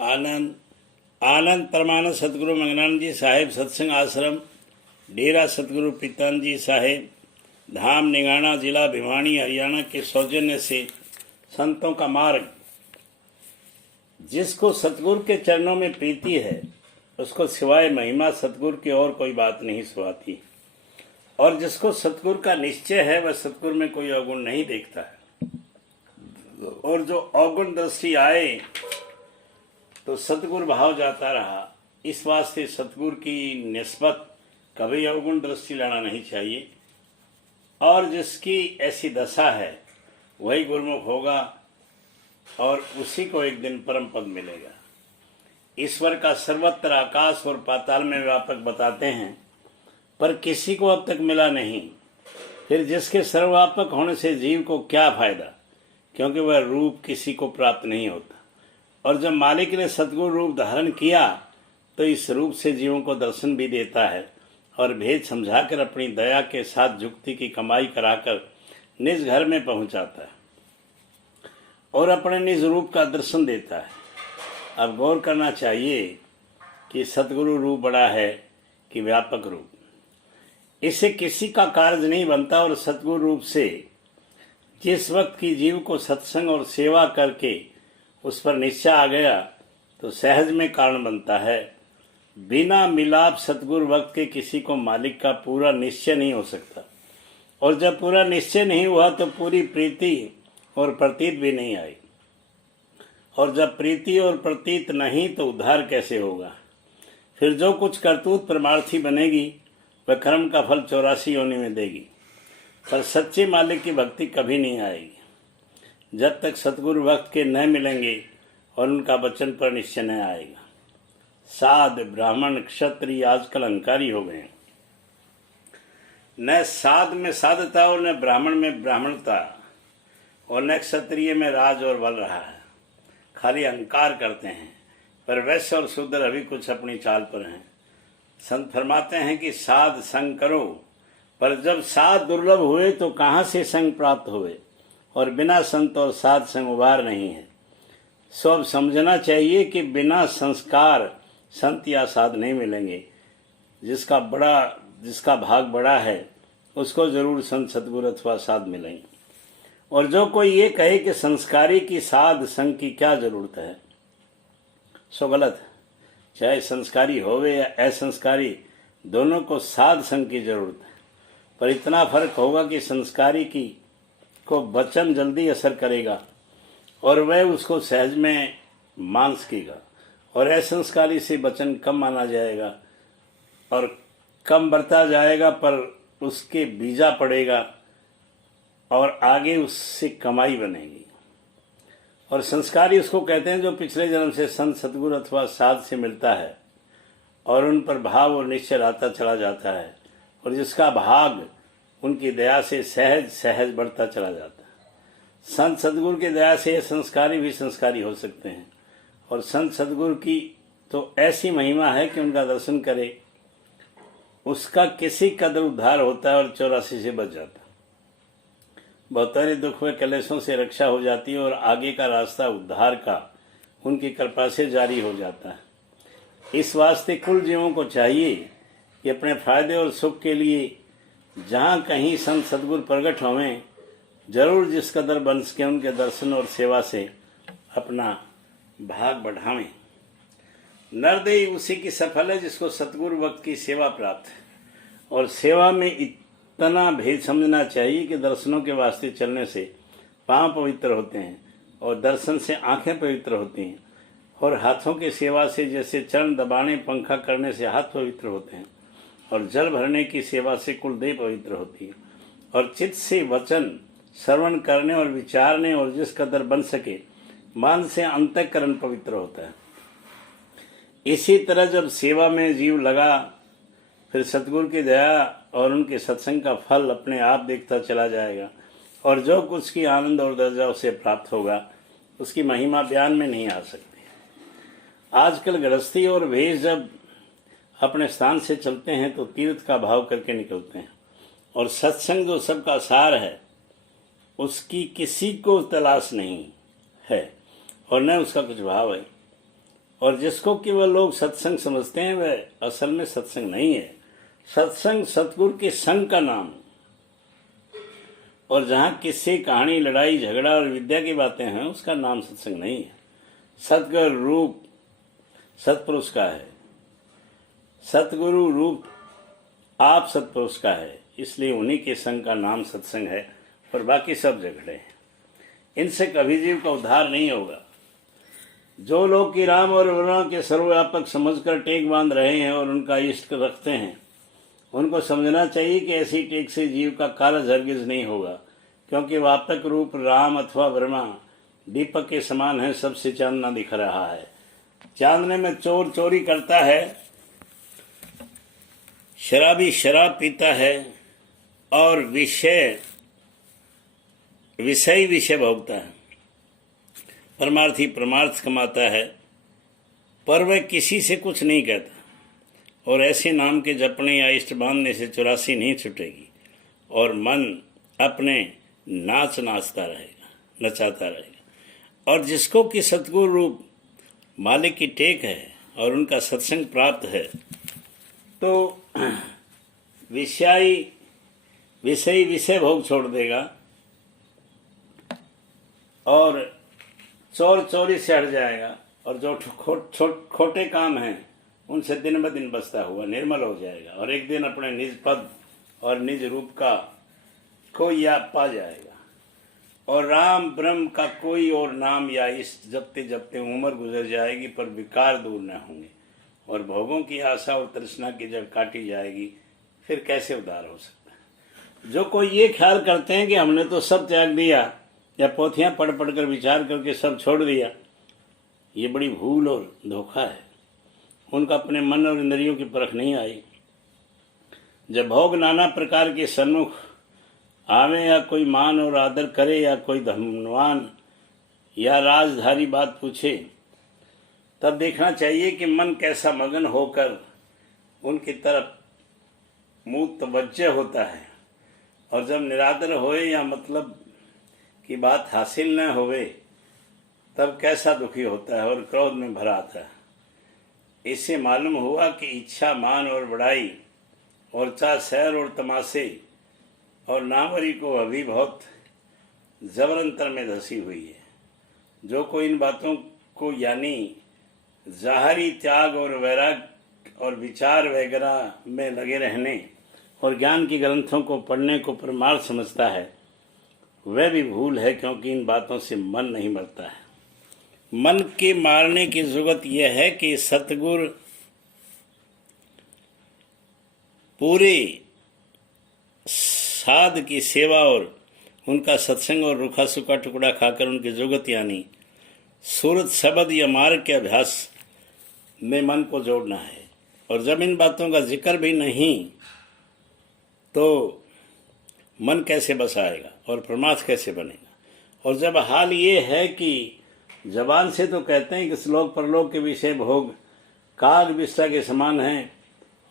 आनंद आनंद परमानंद सतगुरु मंगनानंद जी साहेब सत्संग आश्रम डेरा सतगुरु प्रीतम जी साहेब धाम निगाना जिला भिवानी हरियाणा के सौजन्य से संतों का मार्ग। जिसको सतगुरु के चरणों में प्रीति है उसको सिवाय महिमा सतगुरु की और कोई बात नहीं सुहाती, और जिसको सतगुरु का निश्चय है वह सतगुरु में कोई अवगुण नहीं देखता है। और जो अवगुण दृष्टि आए तो सतगुरु भाव जाता रहा। इस वास्ते सतगुरु की निस्बत कभी अवगुण दृष्टि लाना नहीं चाहिए, और जिसकी ऐसी दशा है वही गुरुमुख होगा और उसी को एक दिन परम पद मिलेगा। ईश्वर का सर्वत्र आकाश और पाताल में व्यापक बताते हैं, पर किसी को अब तक मिला नहीं। फिर जिसके सर्वव्यापक होने से जीव को क्या फायदा, क्योंकि वह रूप किसी को प्राप्त नहीं होता। और जब मालिक ने सतगुरु रूप धारण किया तो इस रूप से जीवों को दर्शन भी देता है और भेद समझाकर अपनी दया के साथ जुक्ति की कमाई कराकर निज घर में पहुंचाता है और अपने निज रूप का दर्शन देता है। अब गौर करना चाहिए कि सतगुरु रूप बड़ा है कि व्यापक रूप, इससे किसी का कार्य नहीं बनता। और सतगुरु रूप से जिस वक्त की जीव को सत्संग और सेवा करके उस पर निश्चय आ गया तो सहज में कारण बनता है। बिना मिलाप सतगुरु वक्त के किसी को मालिक का पूरा निश्चय नहीं हो सकता, और जब पूरा निश्चय नहीं हुआ तो पूरी प्रीति और प्रतीत भी नहीं आई, और जब प्रीति और प्रतीत नहीं तो उद्धार कैसे होगा। फिर जो कुछ करतूत परमार्थी बनेगी वह कर्म का फल 84 योनि में देगी, पर सच्चे मालिक की भक्ति कभी नहीं आएगी जब तक सतगुरु वक्त के न मिलेंगे और उनका वचन पर निश्चय न आएगा। साध ब्राह्मण क्षत्रिय आजकल अहंकारी हो गए, न साध में साधता और न ब्राह्मण में ब्राह्मणता और न क्षत्रिय में राज और बल रहा है। खाली अहंकार करते हैं, पर वैश्य और शूद्र अभी कुछ अपनी चाल पर हैं। संत फरमाते हैं कि साध संग करो, पर जब साध दुर्लभ हुए तो कहाँ से संग प्राप्त हुए, और बिना संत और साध संग उबार नहीं है। सो अब समझना चाहिए कि बिना संस्कार संत या साध नहीं मिलेंगे। जिसका भाग बड़ा है उसको जरूर संत सतगुरु अथवा साध मिलेंगे। और जो कोई ये कहे कि संस्कारी की साध संग की क्या जरूरत है, सो गलत है। चाहे संस्कारी होवे या असंस्कारी, दोनों को साध संग की जरूरत है। पर इतना फर्क होगा कि संस्कारी की को वचन जल्दी असर करेगा और वह उसको सहज में मान सकेगा, और असंस्कारी से वचन कम माना जाएगा और कम बरता जाएगा, पर उसके बीजा पड़ेगा और आगे उससे कमाई बनेगी। और संस्कारी उसको कहते हैं जो पिछले जन्म से संत सतगुरु अथवा साध से मिलता है और उन पर भाव और निश्चय आता चला जाता है, और जिसका भाग उनकी दया से सहज सहज बढ़ता चला जाता है। संत सतगुरु की दया से संस्कारी भी संस्कारी हो सकते हैं, और संत सतगुरु की तो ऐसी महिमा है कि उनका दर्शन करे उसका किसी कदर उद्धार होता है और 84 से बच जाता है। बहुतारे दुख व कलेशों से रक्षा हो जाती है और आगे का रास्ता उद्धार का उनकी कृपा से जारी हो जाता है। इस वास्ते कुल जीवों को चाहिए कि अपने फायदे और सुख के लिए जहाँ कहीं संत सतगुरु प्रकट होवें, जरूर जिस कदर बन सके उनके दर्शन और सेवा से अपना भाग बढ़ावें। नरदेही उसी की सफल है जिसको सतगुरु वक्त की सेवा प्राप्त है। और सेवा में इतना भेद समझना चाहिए कि दर्शनों के वास्ते चलने से पांव पवित्र होते हैं और दर्शन से आंखें पवित्र होती हैं, और हाथों की सेवा से जैसे चरण दबाने पंखा करने से हाथ पवित्र होते हैं, और जल भरने की सेवा से कुल देह पवित्र होती है, और चित्त से वचन श्रवण करने और विचारने और जिस कदर बन सके मन से अंतःकरण पवित्र होता है। इसी तरह जब सेवा में जीव लगा, फिर सतगुरु की दया और उनके सत्संग का फल अपने आप देखता चला जाएगा, और जो कुछ की आनंद और दर्जा उसे प्राप्त होगा उसकी महिमा बयान में नहीं आ सकती। आजकल गृहस्थी और वेश जब अपने स्थान से चलते हैं तो तीर्थ का भाव करके निकलते हैं, और सत्संग जो सबका सार है उसकी किसी को तलाश नहीं है और न उसका कुछ भाव है। और जिसको कि वह लोग सत्संग समझते हैं वह असल में सत्संग नहीं है। सत्संग सतगुरु के संग का नाम, और जहाँ किस्से, कहानी, लड़ाई झगड़ा और विद्या की बातें हैं उसका नाम सत्संग नहीं है। सतगुरु रूप सतपुरुष का है, सतगुरु रूप आप सतपुरुष का है, इसलिए उन्हीं के संग का नाम सत्संग है और बाकी सब झगड़े हैं। इनसे कभी जीव का उद्धार नहीं होगा। जो लोग कि राम और वरुणा के सर्वव्यापक समझकर टेक बांध रहे हैं और उनका इष्ट रखते हैं, उनको समझना चाहिए कि ऐसी टेक से जीव का काल हरगिज नहीं होगा, क्योंकि व्यापक रूप राम अथवा ब्रह्मा दीपक के समान है, सबसे चांदना दिख रहा है। चांदने में चोर चोरी करता है, शराबी शराब पीता है और विषय भोगता है। परमार्थी परमार्थ कमाता है, पर वह किसी से कुछ नहीं कहता, और ऐसे नाम के जपने या इष्ट बांधने से 84 नहीं छूटेगी और मन अपने नाचता रहेगा। और जिसको कि सतगुरु रूप मालिक की टेक है और उनका सत्संग प्राप्त है, तो विषय भोग छोड़ देगा और चोर चोरी से हट जाएगा, और जो खोटे काम हैं उनसे दिन ब दिन बचता हुआ निर्मल हो जाएगा, और एक दिन अपने निज पद और निज रूप का कोई याद पा जाएगा। और राम ब्रह्म का कोई और नाम या इष्ट जपते जपते उम्र गुजर जाएगी, पर विकार दूर न होंगे, और भोगों की आशा और तृष्णा की जड़ काटी जाएगी। फिर कैसे उद्धार हो सकता है? जो कोई ये ख्याल करते हैं कि हमने तो सब त्याग दिया या पोथियां पढ़ कर विचार करके सब छोड़ दिया, ये बड़ी भूल और धोखा है। उनका अपने मन और इंद्रियों की परख नहीं आई। जब भोग नाना प्रकार के सन्मुख आवे, या कोई मान और आदर करे, या कोई धनवान या राजधारी बात पूछे, तब देखना चाहिए कि मन कैसा मगन होकर उनकी तरफ मुंह तवज्जह होता है, और जब निरादर होए या मतलब की बात हासिल न होवे, तब कैसा दुखी होता है और क्रोध में भरा आता है। इससे मालूम हुआ कि इच्छा, मान और बड़ाई और चाह, सैर और तमाशे और नावरी को अभी बहुत जबरंतर में धसी हुई है। जो कोई इन बातों को यानी ज़ाहरी त्याग और वैराग और विचार वगैरह में लगे रहने और ज्ञान की ग्रंथों को पढ़ने को परमार्थ समझता है, वह भी भूल है, क्योंकि इन बातों से मन नहीं मरता है। मन के मारने की जरूरत यह है कि सतगुरु पूरे साध की सेवा और उनका सत्संग और रूखा सूखा टुकड़ा खाकर उनकी जरूरत यानी सूरत शब्द या मार्ग के अभ्यास में मन को जोड़ना है। और जब इन बातों का जिक्र भी नहीं तो मन कैसे बस आएगा और परमार्थ कैसे बनेगा? और जब हाल ये है कि जबान से तो कहते हैं कि श्लोक परलोक के विषय भोग काग विष्ठा के समान हैं,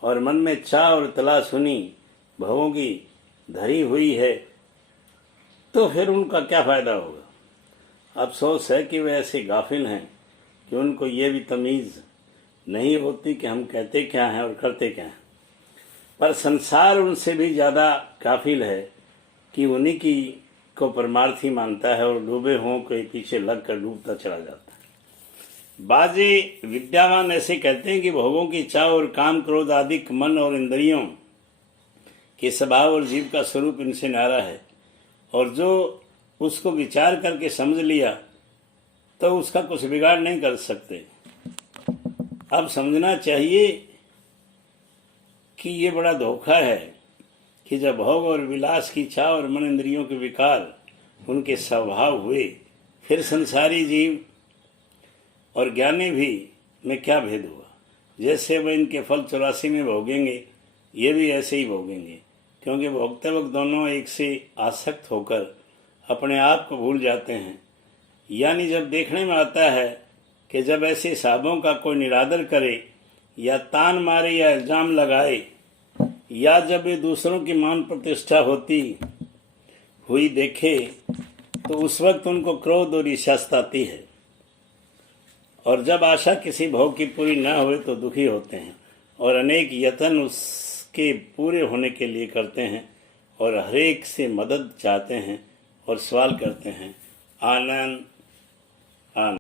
और मन में चाह और तलाश सुनी भवों की धरी हुई है, तो फिर उनका क्या फायदा होगा? अफसोस है कि वे ऐसे गाफिल हैं कि उनको ये भी तमीज़ नहीं होती कि हम कहते क्या हैं और करते क्या हैं। पर संसार उनसे भी ज़्यादा काफिल है कि उन्हीं की को परमार्थी मानता है, और डूबे हों के पीछे लगकर डूबता चला जाता है। बाजे विद्यावान ऐसे कहते हैं कि भोगों की चाह और काम क्रोध आदि मन और इंद्रियों के स्वभाव और जीव का स्वरूप इनसे न्यारा है, और जो उसको विचार करके समझ लिया तो उसका कुछ बिगाड़ नहीं कर सकते। अब समझना चाहिए कि ये बड़ा धोखा है कि जब भोग और विलास की इच्छा और मन इंद्रियों के विकार उनके स्वभाव हुए, फिर संसारी जीव और ज्ञानी भी में क्या भेद हुआ? जैसे वह इनके फल 84 में भोगेंगे, ये भी ऐसे ही भोगेंगे, क्योंकि भोगते वक्त दोनों एक से आसक्त होकर अपने आप को भूल जाते हैं। यानी जब देखने में आता है कि जब ऐसे साहबों का कोई निरादर करे या तान मारे या इल्ज़ाम लगाए, या जब ये दूसरों की मान प्रतिष्ठा होती हुई देखे, तो उस वक्त उनको क्रोध और ईर्ष्या सताती है। और जब आशा किसी भाव की पूरी न हुए तो दुखी होते हैं और अनेक यत्न उसके पूरे होने के लिए करते हैं और हरेक से मदद चाहते हैं और सवाल करते हैं। आनंद आनंद।